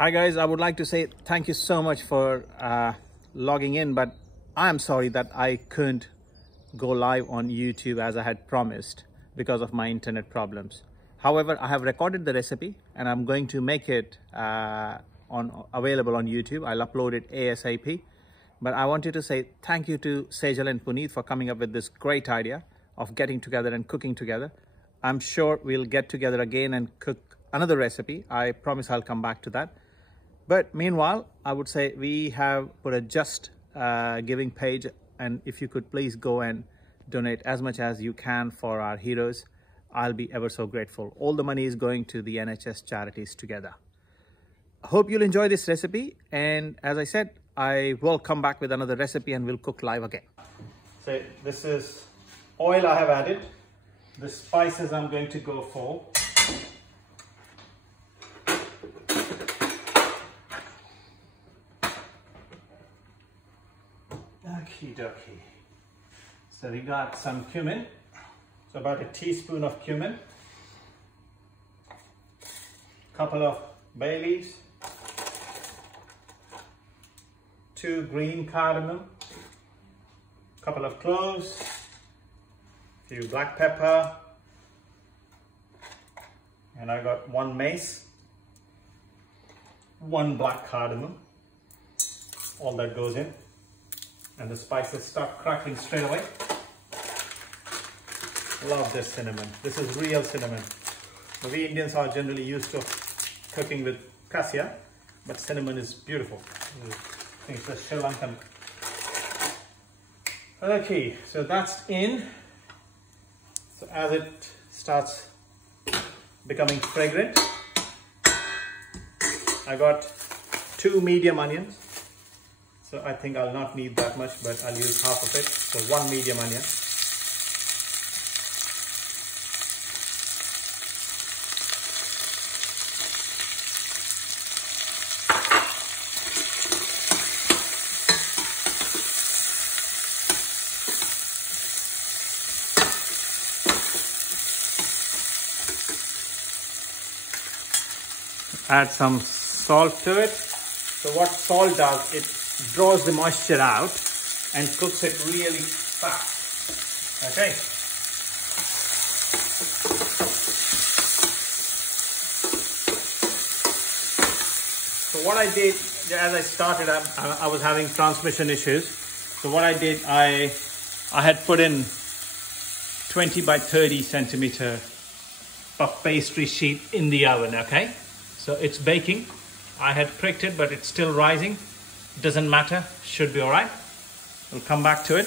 Hi guys, I would like to say thank you so much for logging in, but I am sorry that I couldn't go live on YouTube as I had promised because of my internet problems. However, I have recorded the recipe and I'm going to make it available on YouTube. I'll upload it ASAP. But I wanted to say thank you to Sejal and Puneet for coming up with this great idea of getting together and cooking together. I'm sure we'll get together again and cook another recipe. I promise I'll come back to that. But meanwhile, I would say we have put a Justgiving page, and if you could please go and donate as much as you can for our heroes, I'll be ever so grateful. All the money is going to the NHS Charities Together. I hope you'll enjoy this recipe, and as I said, I will come back with another recipe and we'll cook live again. So this is oil I have added. The spices I'm going to go for. Okie dokie. So we got some cumin. So about a teaspoon of cumin. Couple of bay leaves. 2 green cardamom. Couple of cloves. Few black pepper. And I got 1 mace. 1 black cardamom. All that goes in. And the spices start crackling straight away. Love this cinnamon. This is real cinnamon. We Indians are generally used to cooking with cassia, but cinnamon is beautiful. I think it's a Sri Lankan. Okay, so that's in. So as it starts becoming fragrant, I got 2 medium onions. So I think I'll not need that much, but I'll use half of it. So 1 medium onion. Add some salt to it. So what salt does, it draws the moisture out and cooks it really fast. Okay. So what I did, as I started, I was having transmission issues. So what I did, I had put in 20 by 30 centimeter puff pastry sheet in the oven, okay? So it's baking. I had pricked it, but it's still rising. Doesn't matter, should be all right. We'll come back to it.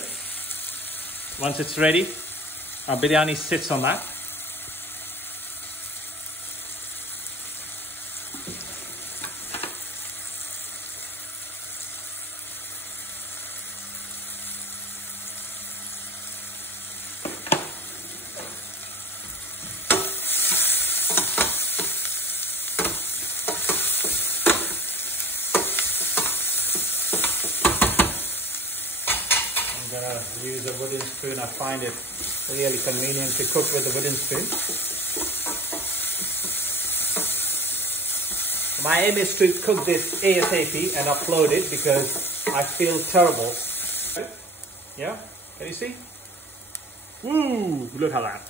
Once it's ready, our biryani sits on that. Use a wooden spoon. I find it really convenient to cook with a wooden spoon. My aim is to cook this ASAP and upload it because I feel terrible. Yeah, can you see? Woo! Look at that.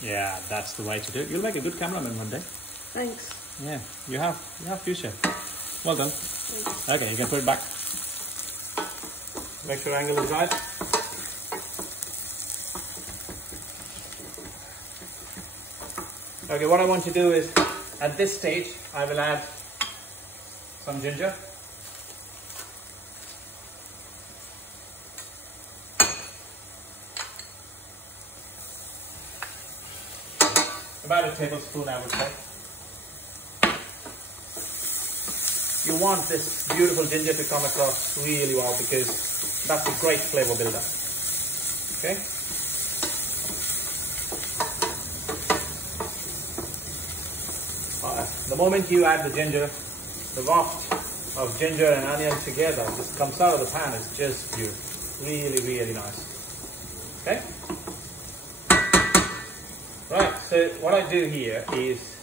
Yeah, that's the way to do it. You'll make a good cameraman one day. Thanks. Yeah, you have future. Well done. Thanks. Okay, you can put it back. Make sure angle is right. Okay, what I want to do is, at this stage, I will add some ginger. About a tablespoon, I would say. You want this beautiful ginger to come across really well because that's a great flavor builder. Okay? The moment you add the ginger, the waft of ginger and onion together just comes out of the pan is just beautiful. Really, really nice. Okay? Right, so what I do here is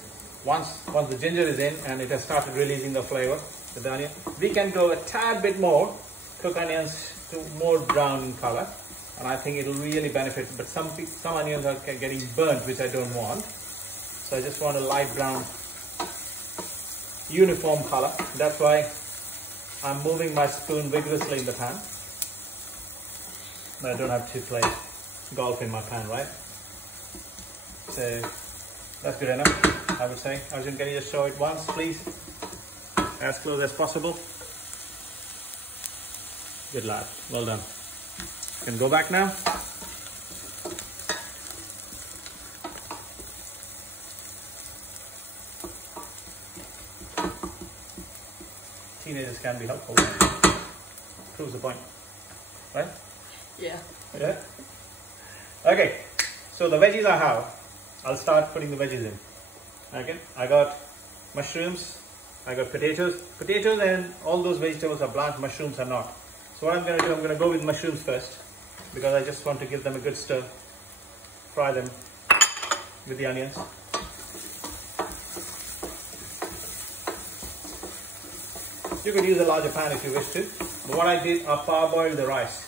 once the ginger is in and it has started releasing the flavor with the onion, we can go a tad bit more, cook onions to more brown in color, and I think it will really benefit. But some onions are getting burnt, which I don't want. So I just want a light brown, uniform color. That's why I'm moving my spoon vigorously in the pan. But I don't have to play golf in my pan, right? So that's good enough, I would say. Arjun, can you just show it once, please? As close as possible. Good lad, well done. You can go back now. Teenagers can be helpful. Proves the point, right? Yeah. Yeah. Okay, so the veggies I have, I'll start putting the veggies in. Okay, I got mushrooms, I got potatoes. Potatoes and all those vegetables are blanched, mushrooms are not. So what I'm going to do, I'm going to go with mushrooms first, because I just want to give them a good stir. Fry them with the onions. You could use a larger pan if you wish to. But what I did, I parboiled the rice.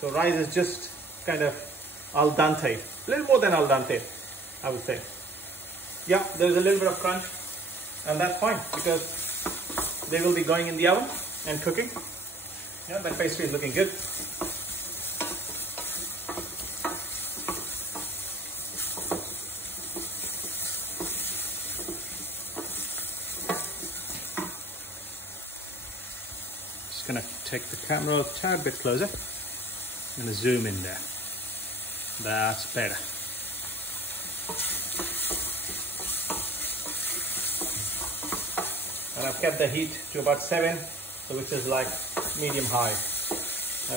So rice is just kind of al dente, a little more than al dente, I would say. Yeah, there's a little bit of crunch, and that's fine because they will be going in the oven and cooking. Yeah, that pastry is looking good. Just gonna take the camera a tad bit closer. I'm gonna zoom in there. That's better. And I've kept the heat to about 7, so which is like medium high.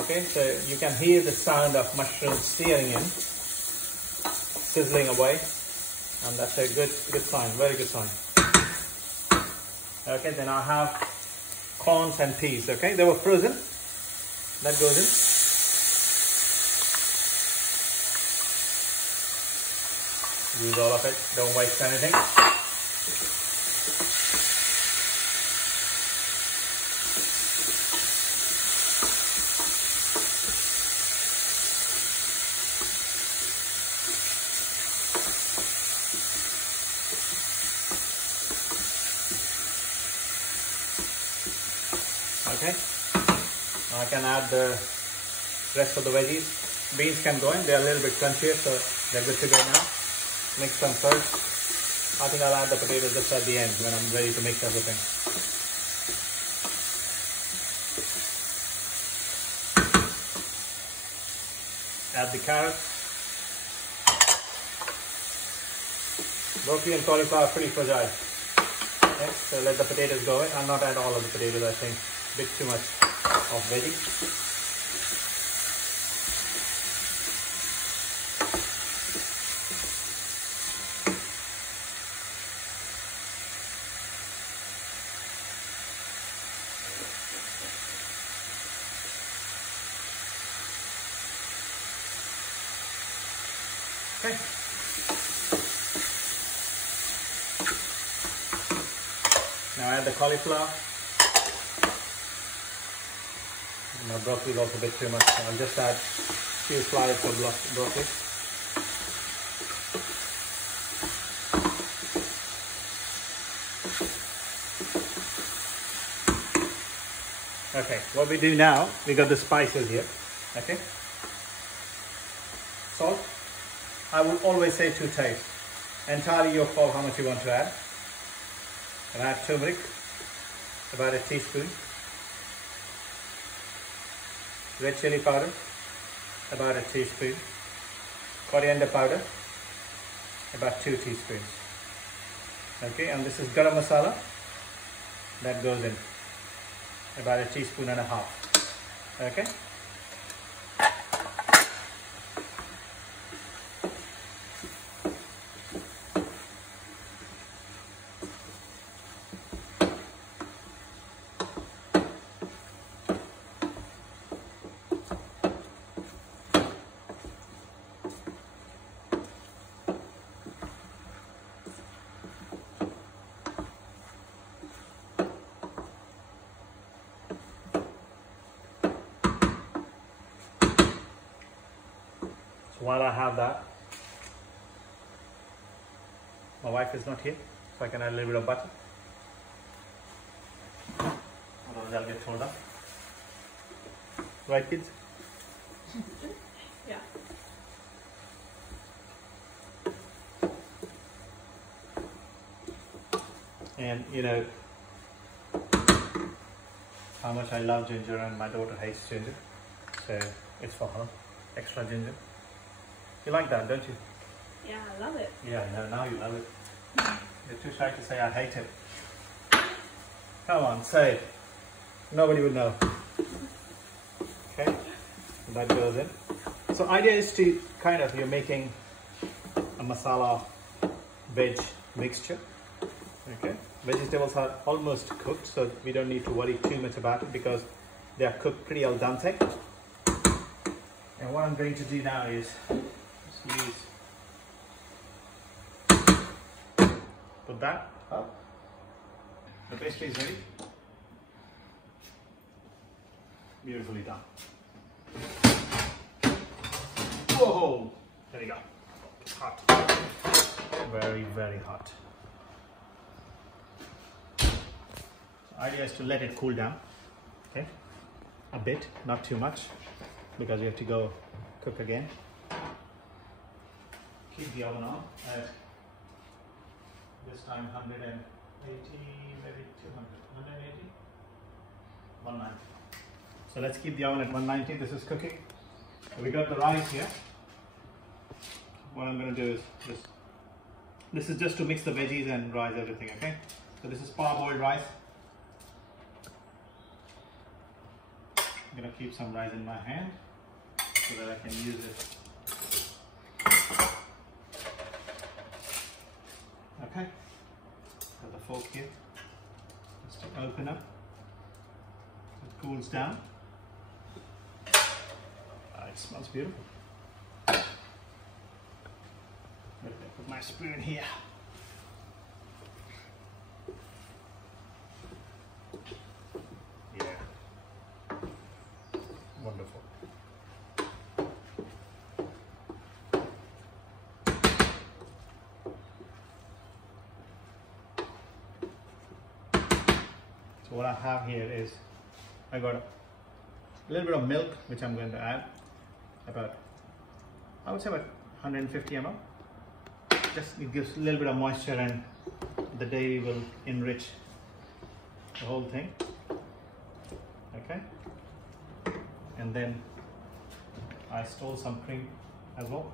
Okay, so you can hear the sound of mushrooms searing in, sizzling away, and that's a good sign, very good sign. Okay, then I have corns and peas. Okay, they were frozen. That goes in. Use all of it, don't waste anything. Okay, I can add the rest of the veggies. Beans can go in, they're a little bit crunchier, so they're good to go now. Mix them first. I think I'll add the potatoes just at the end when I'm ready to mix everything. Add the carrots. Broccoli and cauliflower are pretty fragile. Okay, so let the potatoes go in. I'll not add all of the potatoes, I think. A bit too much of veggie. Okay. Now add the cauliflower. My broccoli is also a bit too much, so I'll just add a few flowers of broccoli. Okay, what we do now, we got the spices here. Okay. Salt. I will always say to taste. Entirely your call how much you want to add. And add turmeric, about a teaspoon. Red chili powder, about a teaspoon. Coriander powder, about 2 teaspoons. Okay, and this is garam masala. That goes in, about a teaspoon and a half. Okay. while I have that, my wife is not here, so I can add a little bit of butter. Otherwise I'll get told up. Right, kids? Yeah. And you know how much I love ginger, and my daughter hates ginger, so it's for her. Extra ginger. You like that, don't you? Yeah, I love it. Yeah, no, now you love it. You're too shy to say I hate it. Come on, say it. Nobody would know. Okay, that goes in. So idea is to kind of, you're making a masala veg mixture. Okay, vegetables are almost cooked, so we don't need to worry too much about it because they are cooked pretty al dente. And what I'm going to do now is just use, put that up. The pastry is ready. Beautifully done. Whoa! There we go. It's hot. Very, very hot. The idea is to let it cool down. Okay? A bit, not too much, because you have to go cook again. Keep the oven on at this time 180, maybe 200, 180, 190. So let's keep the oven at 190. This is cooking. We got the rice here. What I'm going to do is this is just to mix the veggies and rice everything, okay? So this is parboiled rice. I'm going to keep some rice in my hand so that I can use it. Okay, got the fork here just to open up. It cools down. It smells beautiful. Let me put my spoon here. Yeah, wonderful. So what I have here is, I got a little bit of milk which I'm going to add, about, I would say about 150 ml. Just it gives a little bit of moisture and the dairy will enrich the whole thing. Okay, and then I stole some cream as well.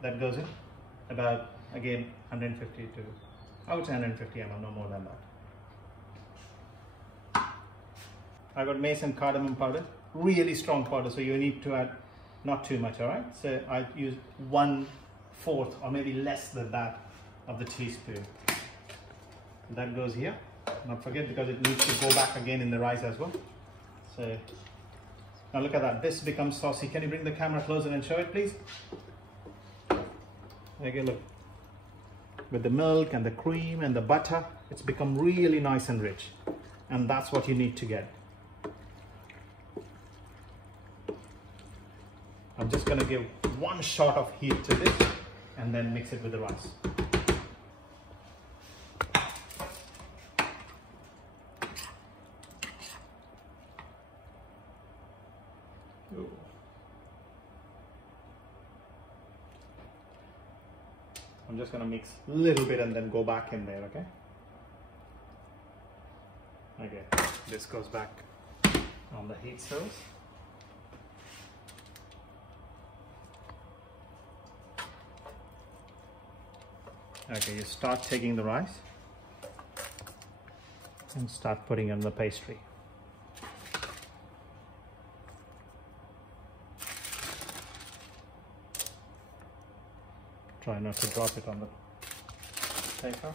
That goes in about, again, 150 to, I would say 150 ml, no more than that. I got mace and cardamom powder, really strong powder, so you need to add not too much, all right? So I use 1/4 or maybe less than that of the teaspoon. That goes here. Not forget, because it needs to go back again in the rice as well. So now look at that, this becomes saucy. Can you bring the camera closer and show it, please? Okay, look. With the milk and the cream and the butter, it's become really nice and rich. And that's what you need to get. I'm just going to give 1 shot of heat to this and then mix it with the rice. Ooh. I'm just going to mix a little bit and then go back in there, okay? Okay, this goes back on the heat cells. Okay, you start taking the rice and start putting in the pastry. Try not to drop it on the paper.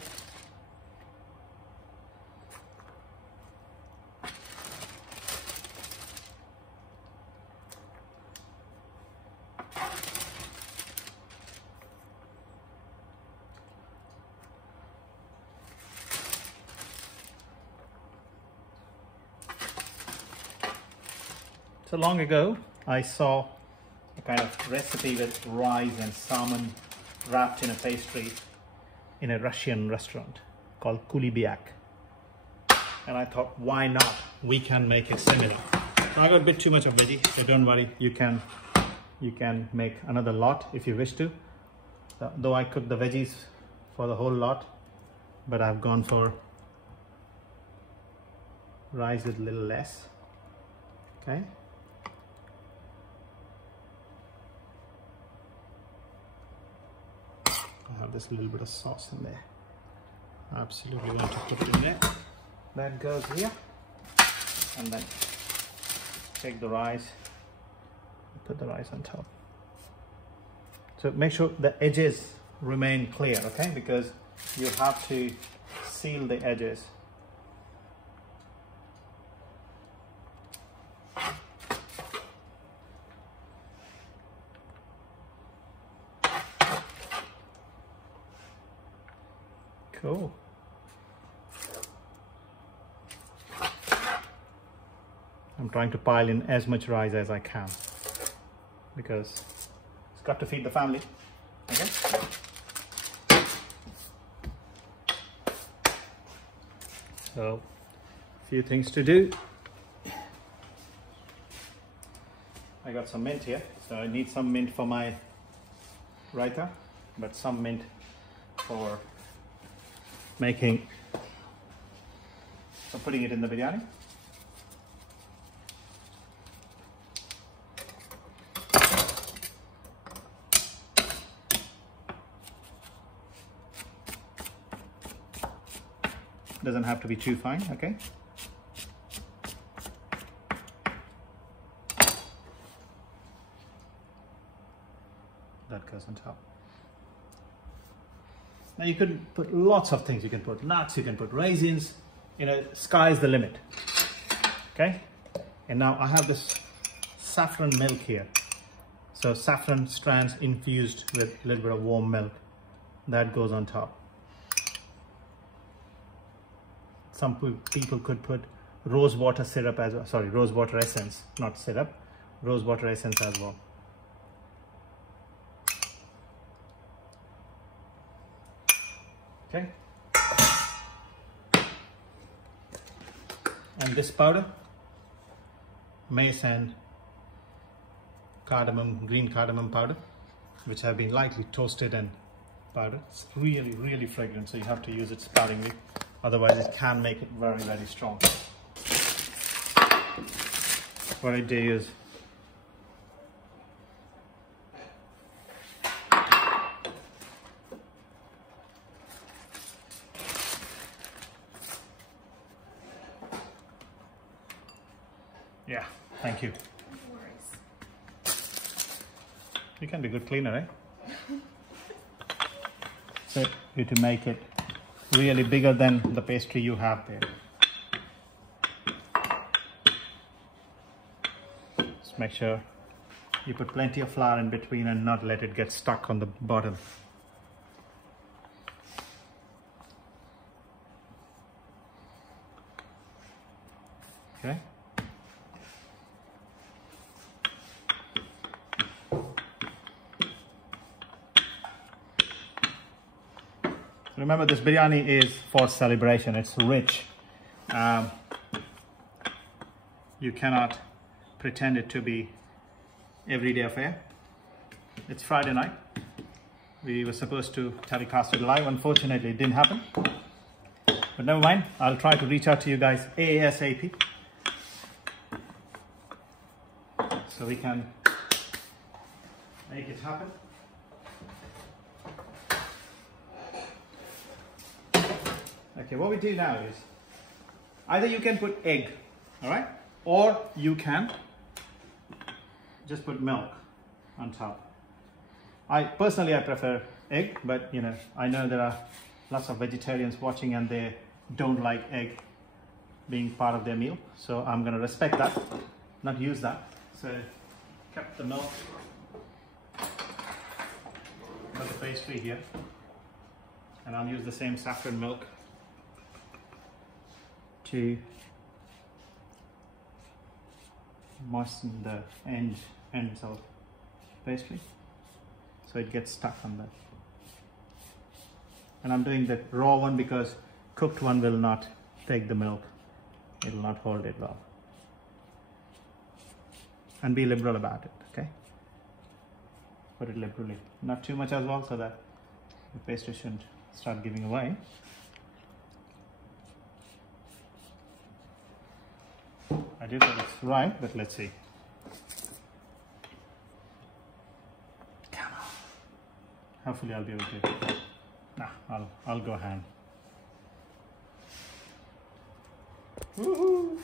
So long ago, I saw kind of recipe with rice and salmon wrapped in a pastry in a Russian restaurant called kulibiak. And I thought, why not? We can make it similar. So I got a bit too much of veggie, so don't worry. You can make another lot if you wish to. So, though I cooked the veggies for the whole lot, but I've gone for rice with a little less. Okay. I have this little bit of sauce in there. I absolutely want to put it in there. That goes here, and then take the rice, put the rice on top. So make sure the edges remain clear, okay? Because you have to seal the edges. Cool. I'm trying to pile in as much rice as I can because it's got to feed the family. Okay. So, a few things to do. I got some mint here, so I need some mint for my raita, but some mint for making, so putting it in the biryani. Doesn't have to be too fine, okay? That goes on top. Now you can put lots of things. You can put nuts, you can put raisins, you know, sky's the limit. Okay? And now I have this saffron milk here. So saffron strands infused with a little bit of warm milk. That goes on top. Some people could put rose water syrup as well. Sorry, rose water essence, not syrup. Rose water essence as well. Okay. And this powder, mace and cardamom, green cardamom powder, which have been lightly toasted and powdered. It's really, really fragrant, so you have to use it sparingly. Otherwise, it can make it very, very strong. What I do is yeah, thank you. No worries. You can be a good cleaner, eh? So you to make it really bigger than the pastry you have there. Just make sure you put plenty of flour in between and not let it get stuck on the bottom. Okay. Remember, this biryani is for celebration. It's rich. You cannot pretend it to be everyday affair. It's Friday night. We were supposed to telecast it live. Unfortunately, it didn't happen. But never mind. I'll try to reach out to you guys ASAP, so we can make it happen. Okay, what we do now is, either you can put egg, all right? Or you can just put milk on top. Personally, I prefer egg, but you know, I know there are lots of vegetarians watching and they don't like egg being part of their meal. So I'm gonna respect that, not use that. So kept the milk, got the pastry here, and I'll use the same saffron milk to moisten the ends of pastry, so it gets stuck on that. And I'm doing the raw one because cooked one will not take the milk. It will not hold it well. And be liberal about it, okay? Put it liberally. Not too much as well, so that the pastry shouldn't start giving away. I do think it's right, but let's see. Come on. Hopefully I'll be able to. Nah, I'll go hand. Woohoo!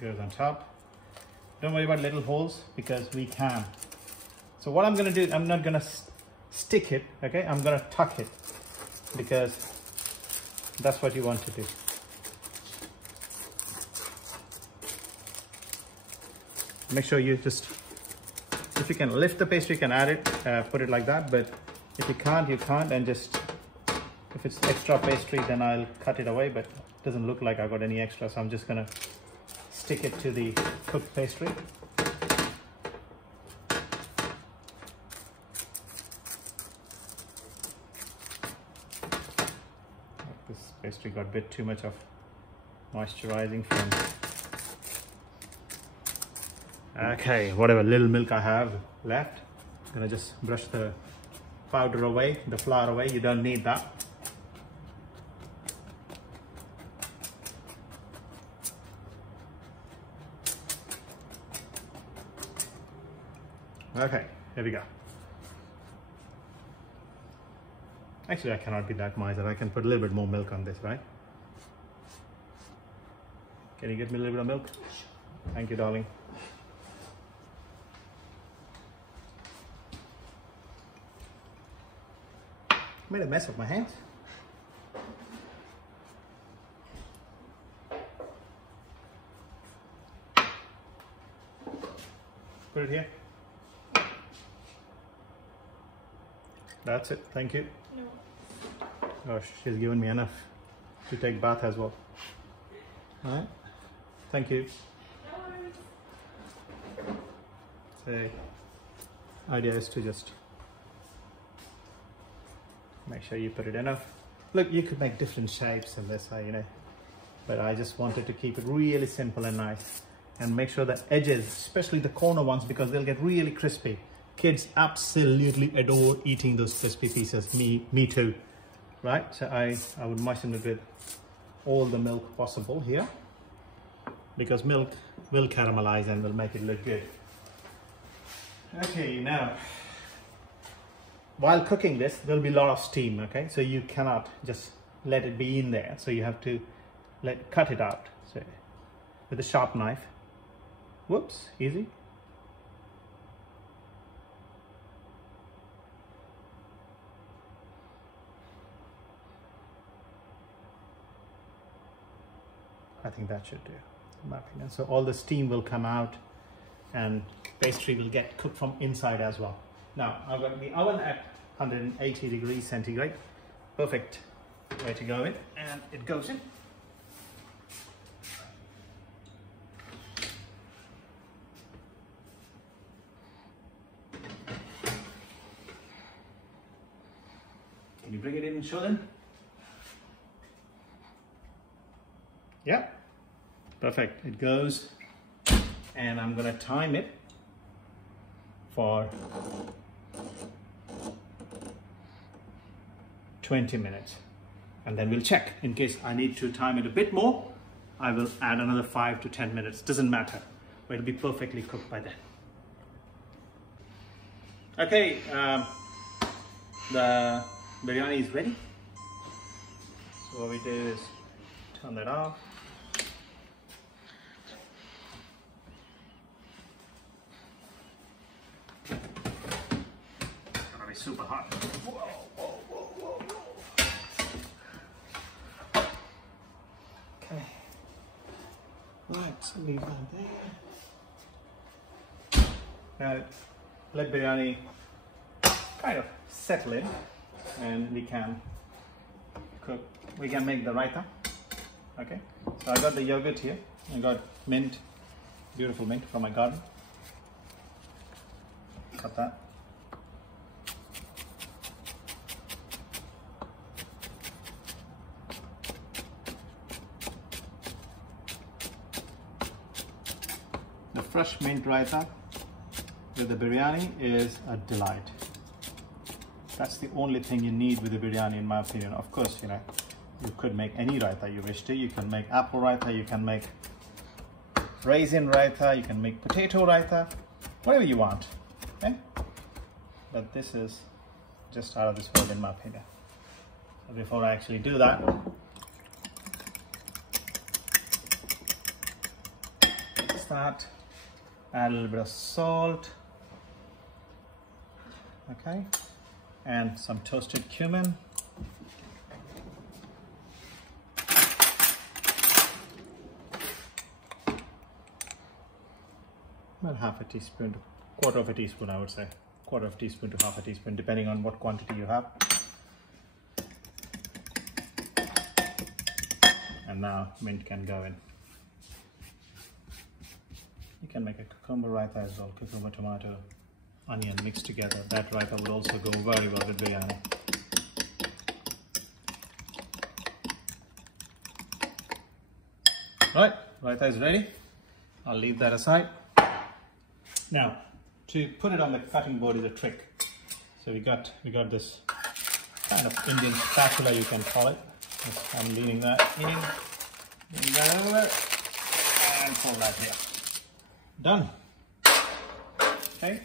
Goes on top. Don't worry about little holes because we can. So what I'm gonna do, I'm not gonna stick it, okay? I'm gonna tuck it because that's what you want to do. Make sure you just, if you can lift the pastry, you can add it, put it like that, but if you can't, you can't, and just, if it's extra pastry, then I'll cut it away, but it doesn't look like I got any extra, so I'm just gonna stick it to the cooked pastry. This pastry got a bit too much of moisturizing from. Okay, whatever little milk I have left, I'm gonna just brush the powder away, the flour away. You don't need that. Okay, here we go. Actually, I cannot be that miser. I can put a little bit more milk on this, right? Can you get me a little bit of milk? Thank you, darling. Made a mess of my hands. Put it here. That's it. Thank you. No. Gosh, she's given me enough to take bath as well. All right. Thank you. The idea is to just make sure you put it enough. Look, you could make different shapes in this, you know, but I just wanted to keep it really simple and nice, and make sure that edges, especially the corner ones, because they'll get really crispy. Kids absolutely adore eating those crispy pieces. Me too, right? So I would moisten it with all the milk possible here, because milk will caramelize and will make it look good. Okay, now, while cooking this, there'll be a lot of steam, okay? So you cannot just let it be in there. So you have to cut it out. So with a sharp knife. Whoops, easy. I think that should do, in my opinion. So all the steam will come out and pastry will get cooked from inside as well. Now, I've got the oven at 180 degrees centigrade. Perfect way to go in, and it goes in. Can you bring it in and show them? Yeah, perfect. It goes, and I'm gonna time it for 20 minutes, and then we'll check. In case I need to time it a bit more, I will add another 5 to 10 minutes. Doesn't matter, but it'll be perfectly cooked by then. Okay, the biryani is ready. So what we do is turn that off. Super hot. Whoa, whoa, whoa, whoa, whoa. Okay. Right, so leave that there. Now, let biryani kind of settle in, and we can cook. We can make the raita. Okay. So I got the yogurt here. I got mint, beautiful mint from my garden. Cut that. The fresh mint raita with the biryani is a delight. That's the only thing you need with the biryani, in my opinion. Of course, you know, you could make any raita you wish to. You can make apple raita, you can make raisin raita, you can make potato raita, whatever you want. Okay? But this is just out of this world, in my opinion. So before I actually do that, start, add a little bit of salt, okay, and some toasted cumin. About half a teaspoon to quarter of a teaspoon, I would say. Quarter of a teaspoon to half a teaspoon, depending on what quantity you have. And now mint can go in. You can make a cucumber raita as well, cucumber, tomato, onion mixed together. That raita would also go very well with biryani. Right, raita is ready. I'll leave that aside. Now, to put it on the cutting board is a trick. So we got this kind of Indian spatula, you can call it. I'm leaning that in, leaning that over, and pull that here. Done. Okay.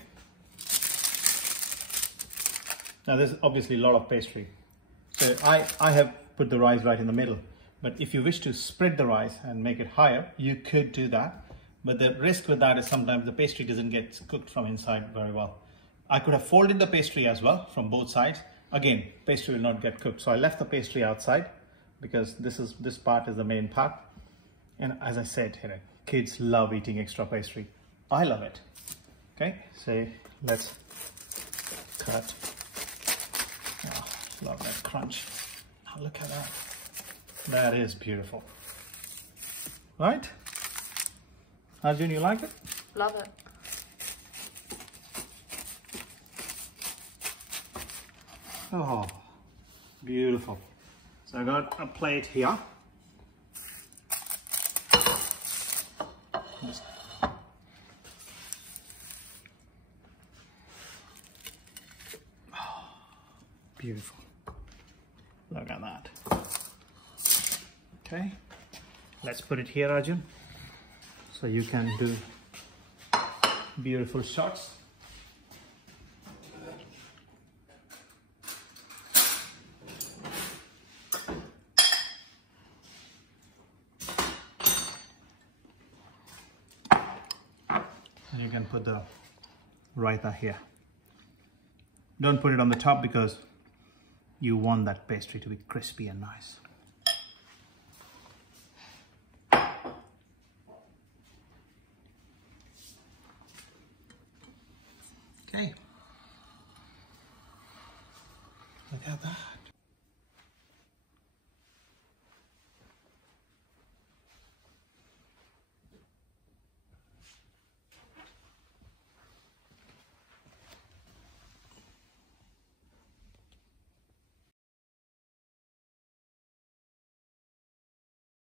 Now there's obviously a lot of pastry. So I have put the rice right in the middle. But if you wish to spread the rice and make it higher, you could do that. But the risk with that is sometimes the pastry doesn't get cooked from inside very well. I could have folded the pastry as well from both sides. Again, pastry will not get cooked. So I left the pastry outside because this part is the main part. And as I said, you know, kids love eating extra pastry. I love it. Okay, so let's cut. Oh, love that crunch. Oh, look at that. That is beautiful. Right? Arjun, you like it? Love it. Oh, beautiful. So I got a plate here. Just beautiful. Look at that. Okay, let's put it here, Arjun, so you can do beautiful shots. And you can put the raita here. Don't put it on the top because you want that pastry to be crispy and nice. Okay. Look at that.